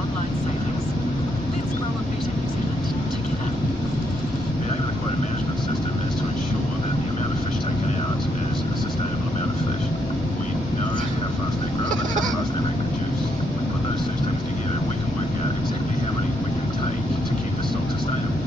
online savings. Let's grow a better New Zealand together. The aim of the quota management system is to ensure that the amount of fish taken out is a sustainable amount of fish. We know how fast they grow and how fast they reproduce. We put those two things together and we can work out exactly how many we can take to keep the stock sustainable.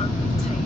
only team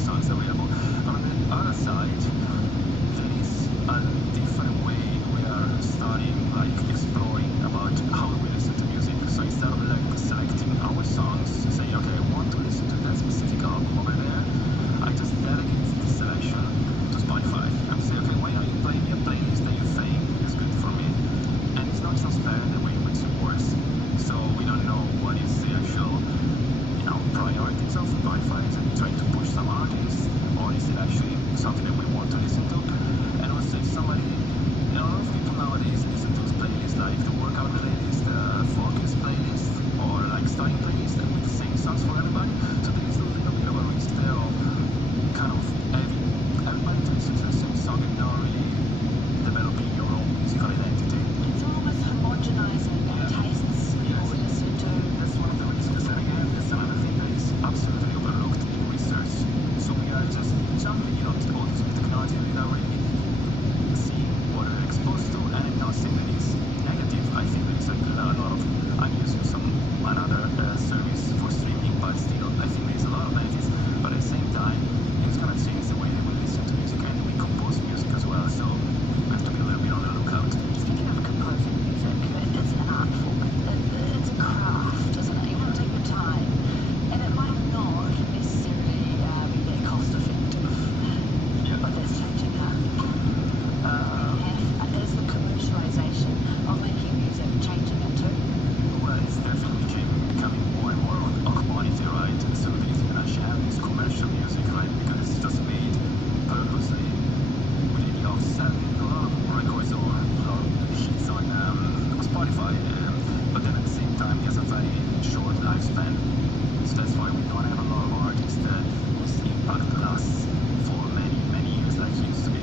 songs available. On the other side, there is a different way we are starting, like exploring about how we listen to music. So instead of like selecting our songs, say, okay, I want to listen to that specific album over there, I just delegate the selection to Spotify and say, okay, why don't you play me a playlist that you think is good for me? And it's not transparent the way in which it works. So we don't know what is the actual, priorities of Spotify. Is it trying to push some artists, or is it actually something that we want to listen to? And also, if somebody, a lot of people nowadays listen to playlists like the workout playlist, the focus playlist, or like starting playlist with the same songs for everybody. So there is a little bit of a risk there of kind of having everybody to listen to the same song and not really developing your own musical identity. It's almost homogenizing tastes Yes. we listen to. That's one of the risks, and again, that's another thing that is absolutely overlooked in research. So we are just jumping, to all this new technology without really seeing what we're exposed to, and I'm not saying that it's negative. I think there is a lot of, I'm using another service for streaming, but still, I think there's a lot of benefits, but at the same time, it's going to change the way that we listen to music and we compose music as well, so we have to be a little bit on the lookout. Speaking of composing music, it's an art form. It's a craft, isn't it? You want to take your time, and it might not necessarily be that cost effective. Yeah. But that's changing, huh? Is the commercialization of making music changing it too? Well, it's definitely becoming more and more on commodity, right? So there's even a share in commercial music, right? Because it's just made purposely with the idea of selling a lot of records or hits on Spotify. But then at the same time, it has a very short lifespan. So that's why we don't have a lot of artists whose impact lasts for many, many years like it used to be.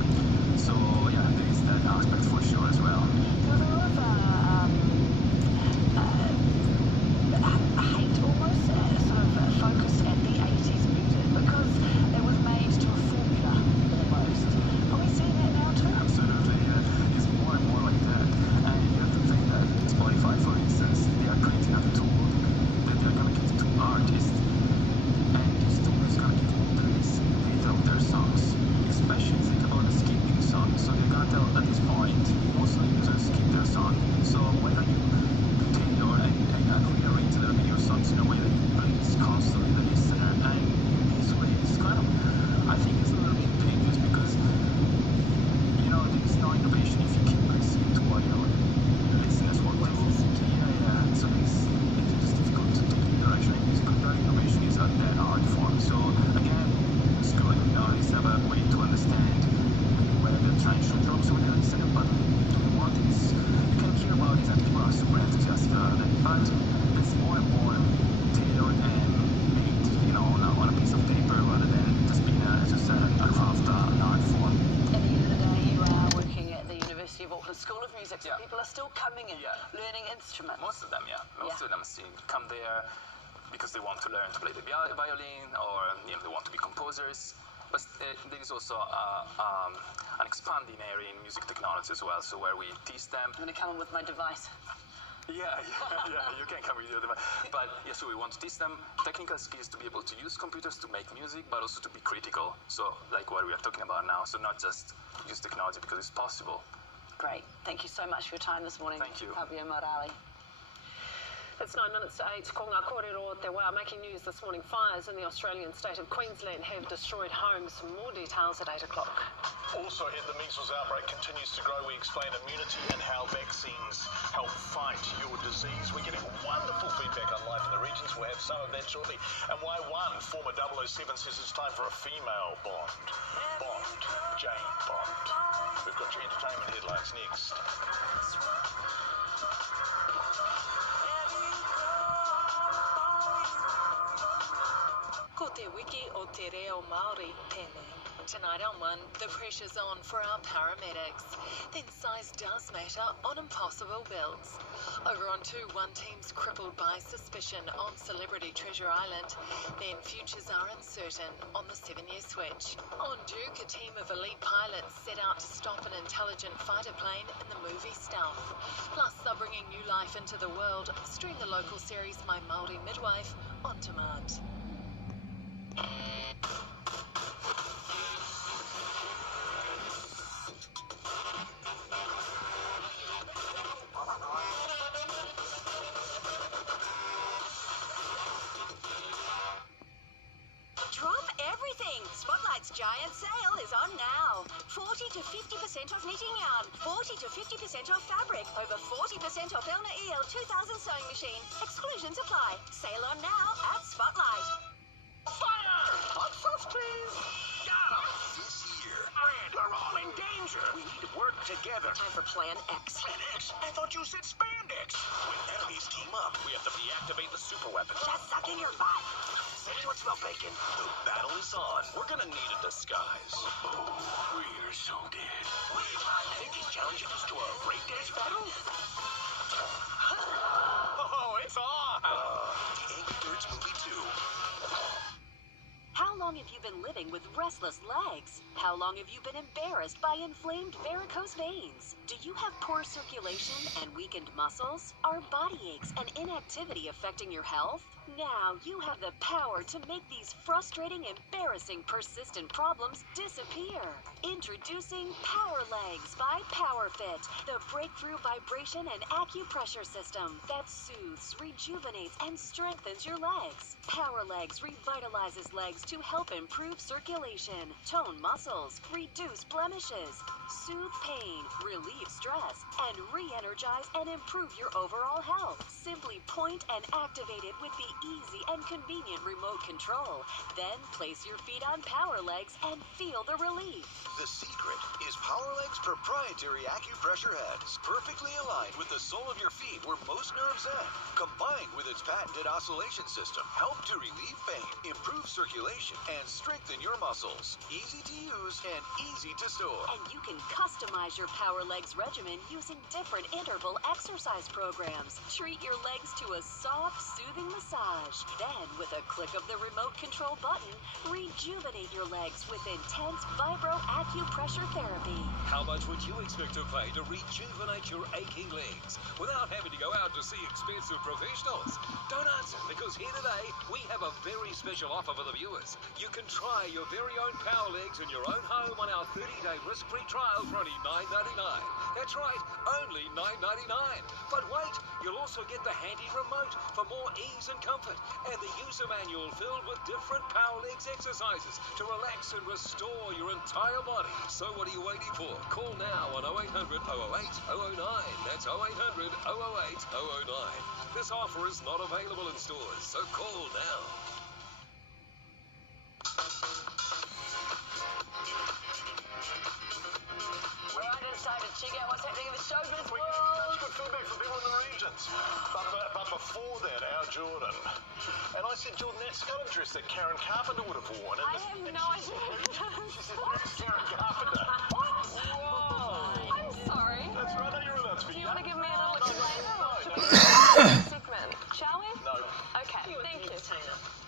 So yeah, there is that aspect for sure as well. There's a lot of hate almost, sort of focus at the 80s music because it was made to a formula almost. Are we seeing that now too? Absolutely, yeah. It's more and more like that. And you have to think that Spotify, for instance, they are creating a tool that they're going to give to artists. And this tool is going to give them the list data of their songs. Especially think about the skipping song. So they're going to tell at this point, most of the users skip their song. So why don't you tailor and rearrange a little bit your songs in a way that you please constantly the listener? And in this way, it's kind of, I think it's a little bit dangerous because there is no innovation if you keep listening to what your listeners want to listen to. Yeah. So it's difficult to take the direction in music. Innovation is a dead art form. So again, schooling artists have a way to understand where they're trying to drop some of the listener, but do you want this? You can hear about it and people are super enthusiastic about it, but it's more and more tailored and made, on a piece of paper rather than just being, as you said, a craft, an art form. At the end of the day, you are working at the University of Auckland School of Music, so Yeah. people are still coming in, Yeah. learning instruments. Most of them, yeah. Most of them come there because they want to learn to play the violin, or they want to be composers. But there is also an expanding area in music technology as well, so where we teach them. I'm going to come in with my device. Yeah, you can come with your device. But yeah, so we want to teach them technical skills to be able to use computers to make music, but also to be critical. So like what we are talking about now. So not just use technology because it's possible. Great. Thank you so much for your time this morning. Thank you. Fabio Morali. It's 9 minutes to 8. Ko ngā kōrero te wā. Making news this morning. Fires in the Australian state of Queensland have destroyed homes. More details at 8 o'clock. Also hit, the measles outbreak continues to grow. We explain immunity and how vaccines help fight your disease. We're getting wonderful feedback on life in the regions. We'll have some of that shortly. And why one former 007 says it's time for a female Bond. Bond. Jane Bond. We've got your entertainment headlines next. Ko te wiki o te reo Māori tēnei. Tonight on One, the pressure's on for our paramedics. Then size does matter on impossible builds. Over on 2, one team's crippled by suspicion on Celebrity Treasure Island. Then futures are uncertain on the 7-year switch. On Duke, a team of elite pilots set out to stop an intelligent fighter plane in the movie Stealth. Plus, they're bringing new life into the world. Stream the local series My Māori Midwife on demand. Spotlight's giant sale is on now. 40 to 50% off knitting yarn, 40 to 50% off fabric, over 40% off Elna EL 2000 sewing machine. Exclusions apply. Sale on now at Spotlight. Fire! Hot sauce, please. Got 'em. This year, They're all in danger. We need to work together. Time for Plan X. Plan X? I thought you said spandex. When enemies team up, we have to deactivate the super weapon. Just suck in your butt. Say what smell bacon. The battle is on. We're gonna need a disguise. Oh, we're so dead. Think he's challenging us to a breakdance battle? Oh, it's on! The Angry Birds movie 2. How long have you been living with restless legs? How long have you been embarrassed by inflamed varicose veins? Do you have poor circulation and weakened muscles? Are body aches and inactivity affecting your health? Now you have the power to make these frustrating, embarrassing, persistent problems disappear. Introducing Power Legs by PowerFit, the breakthrough vibration and acupressure system that soothes, rejuvenates, and strengthens your legs. Power Legs revitalizes legs to help improve circulation, tone muscles, reduce blemishes, soothe pain, relieve stress, and re-energize and improve your overall health. Simply point and activate it with the easy and convenient remote control. Then place your feet on Power Legs and feel the relief. The secret is Power Legs' proprietary acupressure heads, perfectly aligned with the sole of your feet where most nerves end. Combined with its patented oscillation system, help to relieve pain, improve circulation, and strengthen your muscles. Easy to use and easy to store. And you can customize your Power Legs regimen using different interval exercise programs. Treat your legs to a soft, soothing massage. Then, with a click of the remote control button, rejuvenate your legs with intense vibro acupressure therapy. How much would you expect to pay to rejuvenate your aching legs without having to go out to see expensive professionals? Don't answer, because here today we have a very special offer for the viewers. You can try your very own Power Legs in your own home on our 30-day risk-free trial for only $9.99. That's right, only $9.99. But wait, you'll also get the handy remote for more ease and comfort, and the user manual filled with different Power Legs exercises to relax and restore your entire body. So what are you waiting for? Call now on 0800 008 009. That's 0800 008 009. This offer is not available in stores, so call now. Right, it's time to check out what's happening in the showbiz We world. get good feedback from people in the regions. But before that, our Jordan. And I said, Jordan, that scarlet dress that Karen Carpenter would have worn. I have no idea. She said, where's Karen Carpenter? Whoa! I'm sorry. That's right, no, you're allowed to be. Do you want to give me a little explainer? No. Segment, shall we? No. Okay, thank you.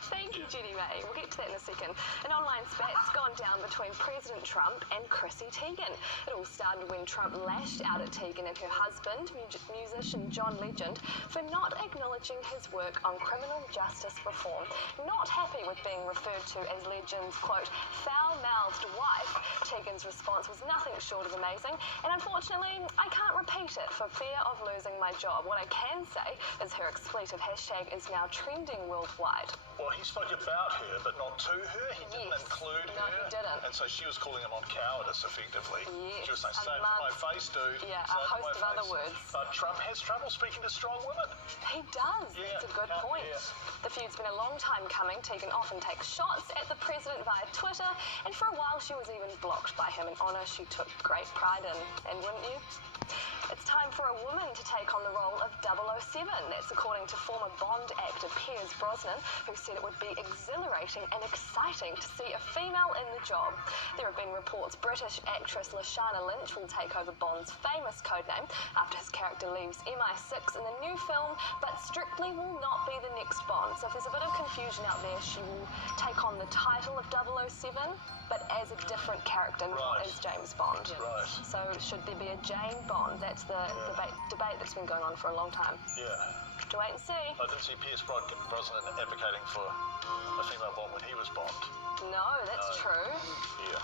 Thank you, Judy May. We'll get to that in a second. An online spat's gone down between President Trump and Chrissy Teigen. It all started when Trump lashed out at Teigen and her husband, musician John Legend, for not acknowledging his work on criminal justice reform. Not happy with being referred to as Legend's, quote, foul-mouthed wife, Teigen's response was nothing short of amazing, and unfortunately, I can't repeat it for fear of losing my job. What I can say is her expletive hashtag is now trending worldwide. Well, he spoke about her, but not to her. He didn't Yes. include her. No, he didn't. And so she was calling him on cowardice, effectively. Yes. She was saying, I save love- my face, dude. Yeah, a Save host my of other face." words. But Trump has trouble speaking to strong women. He does. Yeah, That's a good yeah, point. yeah. The feud's been a long time coming. Teigen often takes shots at the president via Twitter, and for a while she was even blocked by him, an honour she took great pride in. And wouldn't you? It's time for a woman to take on the role of 007. That's according to former Bond actor Piers Brosnan, who said it would be exhilarating and exciting to see a female in the job. There have been reports British actress Lashana Lynch will take over Bond's famous codename after his character leaves MI6 in the new film, but strictly will not be the next Bond. So if there's a bit of confusion out there, she will take on the title of 007, but as a different character, not Right. as James Bond. Right. So should there be a Jane Bond? That's the debate that's been going on for a long time. Yeah. To wait and see. I didn't see Pierce Brosnan advocating for a female Bond when he was Bond. No, that's true. Yeah.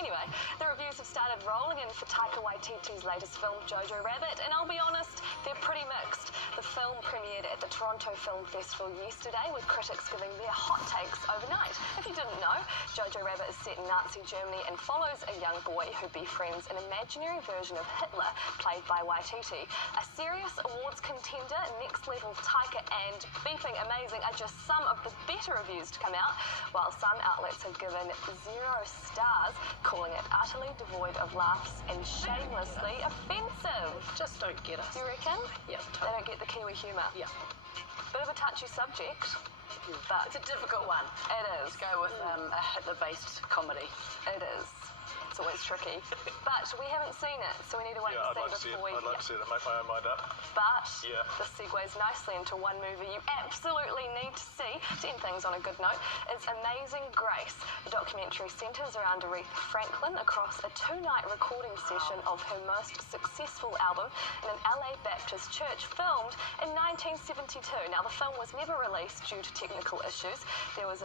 Anyway, the reviews have started rolling in for Taika Waititi's latest film, Jojo Rabbit, and I'll be honest, they're pretty mixed. The film premiered at the Toronto Film Festival yesterday, with critics giving their hot takes overnight. If you didn't know, Jojo Rabbit is set in Nazi Germany and follows a young boy who befriends an imaginary version of Hitler, played by Waititi. A serious awards contender, next level Taika and beeping amazing are just some of the better reviews to come out, while some outlets have given 0 stars, calling it utterly devoid of laughs and shamelessly offensive. Just don't get us. You reckon? Yeah, They don't get the Kiwi humour. Yeah. Bit of a touchy subject, but It's a difficult one. it is. Go with a Hitler-based comedy. It is. It's always tricky. But we haven't seen it, so we need to wait Yeah, I'd and like to see see it. before we... I'd like to see it and make my own mind up. But Yeah. this segues nicely into one movie you absolutely need to see, to end things on a good note, is Amazing Grace. The documentary centres around Aretha Franklin across a 2-night recording session of her most successful album in an LA Baptist church filmed in 1972. Now, the film was never released due to technical issues. Then it was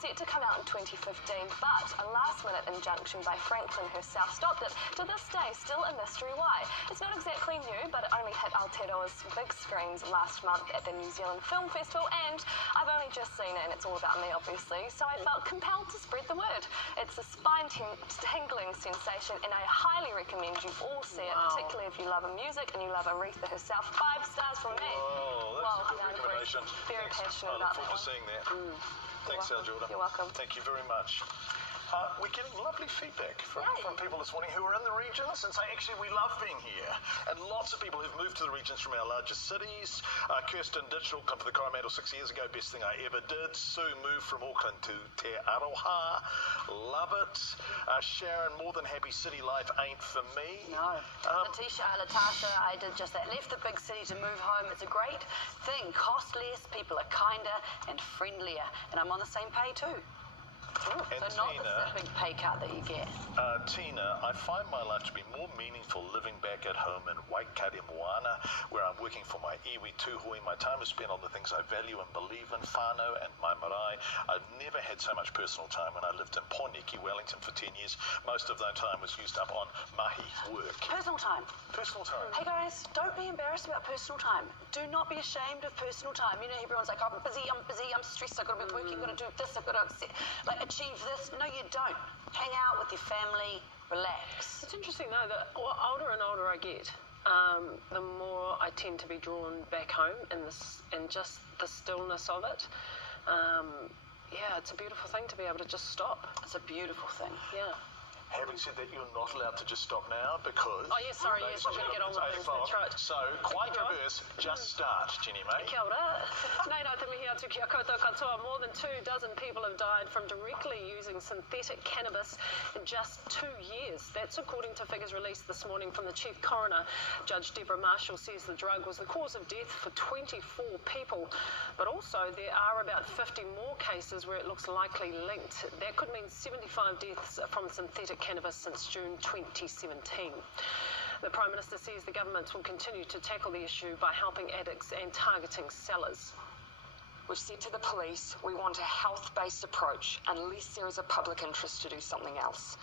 set to come out in 2015, but a last-minute injunction by Franklin herself stopped it. To this day, still a mystery why. It's not exactly new, but it only hit Aotearoa's big screens last month at the New Zealand Film Festival, and I've only just seen it, and it's all about me, obviously, so I felt compelled to spread the word. It's a spine-tingling sensation, and I highly recommend you all see it, particularly if you love her music and you love Aretha herself. 5 stars from me. Oh, that's a good recommendation. Very Thanks. passionate I look about forward that to seeing that. Thanks, welcome. Jordan. You're welcome. Thank you very much. We're getting lovely feedback from people this morning who are in the regions and say, actually, we love being here. And lots of people who've moved to the regions from our largest cities. Kirsten Digital come to the Coromandel 6 years ago, best thing I ever did. Sue moved from Auckland to Te Aroha. Love it. Sharon, more than happy city life ain't for me. No. Latasha, I did just that. Left the big city to move home. It's a great thing. Cost less, people are kinder and friendlier. And I'm on the same pay too. And So not Tina, the big pay cut that you get. Tina, I find my life to be more meaningful living back at home in Waikare Moana, where I'm working for my iwi tūhui. My time is spent on the things I value and believe in, whānau and my marae. I've never had so much personal time when I lived in Poniki, Wellington for 10 years. Most of that time was used up on mahi work. Personal time. Personal time. Hey guys, don't be embarrassed about personal time. Do not be ashamed of personal time. You know, everyone's like, oh, I'm busy, I'm stressed, I've got to be working, I've got to do this, I've got to achieve this. No, you don't. Hang out with your family, relax. It's interesting though that the older and older I get, the more I tend to be drawn back home and just the stillness of it. Yeah, it's a beautiful thing to be able to just stop. It's a beautiful thing. Yeah. Having said that, you're not allowed to just stop now because... Oh, yes, sorry, yes, I'm going to get on with things, that's right. So, quite reverse, just start, Jenny May. Kia ora. Nei nā te mihi atu ki a koutou katoa. More than 24 people have died from directly using synthetic cannabis in just 2 years. That's according to figures released this morning from the Chief Coroner. Judge Deborah Marshall says the drug was the cause of death for 24 people. But also, there are about 50 more cases where it looks likely linked. That could mean 75 deaths from synthetic cannabis since June 2017. The Prime Minister says the government will continue to tackle the issue by helping addicts and targeting sellers. We've said to the police we want a health-based approach unless there is a public interest to do something else.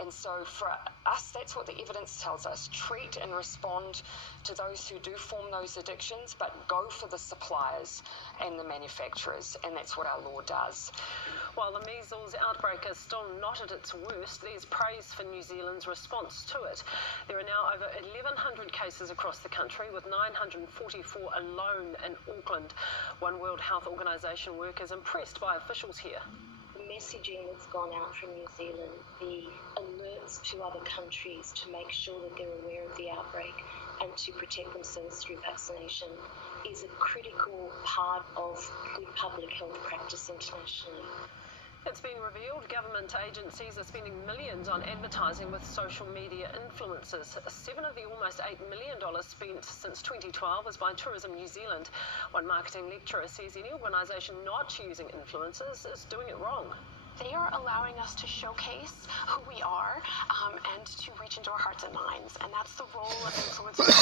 And so for us, that's what the evidence tells us. Treat and respond to those who do form those addictions, but go for the suppliers and the manufacturers, and that's what our law does. While the measles outbreak is still not at its worst, there's praise for New Zealand's response to it. There are now over 1,100 cases across the country, with 944 alone in Auckland. One World Health Organization workers impressed by officials here. Messaging that's gone out from New Zealand, the alerts to other countries to make sure that they're aware of the outbreak and to protect themselves through vaccination is a critical part of good public health practice internationally. It's been revealed government agencies are spending millions on advertising with social media influencers. 7 of the almost $8 million spent since 2012 was by Tourism New Zealand. One marketing lecturer says any organisation not using influencers is doing it wrong. They are allowing us to showcase who we are and to reach into our hearts and minds. And that's the role of influencers.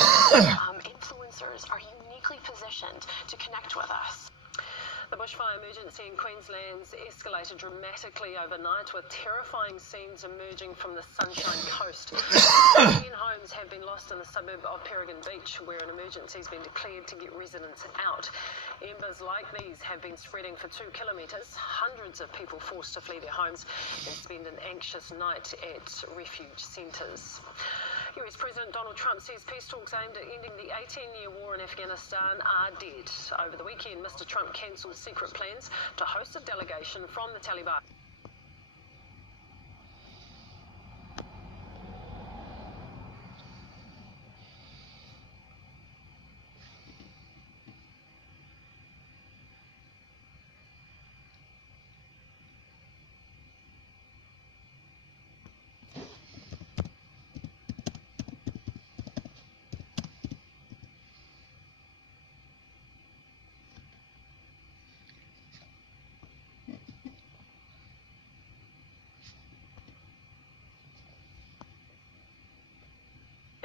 Influencers are uniquely positioned to connect with us. The bushfire emergency in Queensland's escalated dramatically overnight, with terrifying scenes emerging from the Sunshine Coast. 10 homes have been lost in the suburb of Peregrine Beach, where an emergency has been declared to get residents out. Embers like these have been spreading for 2 kilometres, hundreds of people forced to flee their homes and spend an anxious night at refuge centres. US President Donald Trump says peace talks aimed at ending the 18-year war in Afghanistan are dead. Over the weekend, Mr. Trump cancelled secret plans to host a delegation from the Taliban.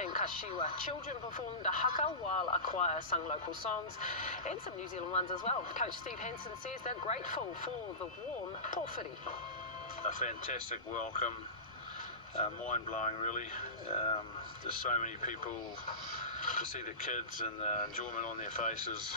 In Kashiwa, children performed a haka while a choir sung local songs and some New Zealand ones as well. Coach Steve Hansen says they're grateful for the warm pōwhiri. A fantastic welcome, mind-blowing really. There's so many people, to see the kids and the enjoyment on their faces.